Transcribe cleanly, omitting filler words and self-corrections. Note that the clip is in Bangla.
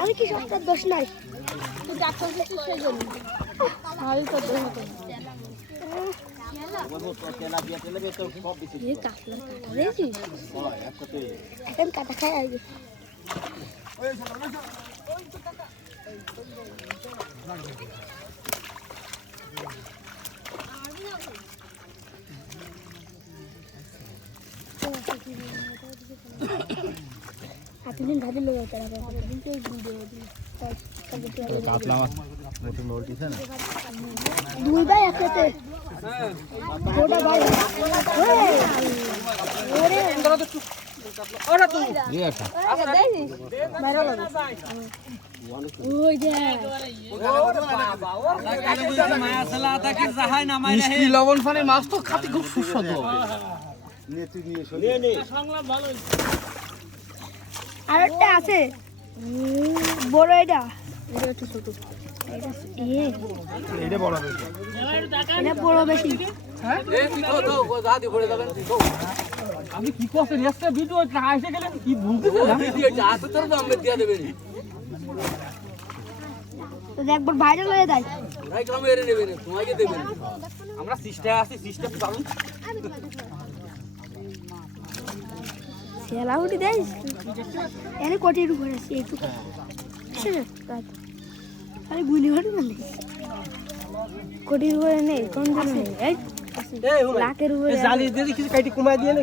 আমি কি সপ্তাহ দোষ নাই ডাক্তার সেজন্য আমি তো দোষ এখন কাটা খাই আগে আপনি ভাবি লোক কাতলা মাছ নতুন বলটি আছে না দুই ভাই একসাথে ওটা ভাই ওরে ওরা তো জি আচ্ছা বাইরে লাগো ওই যে মিষ্টি লবণ পানি মাছ তো খাতে খুব সুস্বাদু আরেকটা আছে বড় এটা এটা একটু ছোট এটা বড় বেশি এটা বড় বেশি হ্যাঁ আমি কি করতে রেস্টে ভিডিও এসে গেলেন কি ভুলতেছিলাম তো একবার ভাইরাল হয়ে যায় আমরা সিস্টেম আছি সিস্টেম পাবেন সেলা উঠে দেয় এনে কোটির উপরে আছে একটু আরে গুলি ভরে না কোটির উপরে নেই কোন দিন এই লাখের উপরে জালি দিয়ে কিছু কাটি কমাই দিয়ে না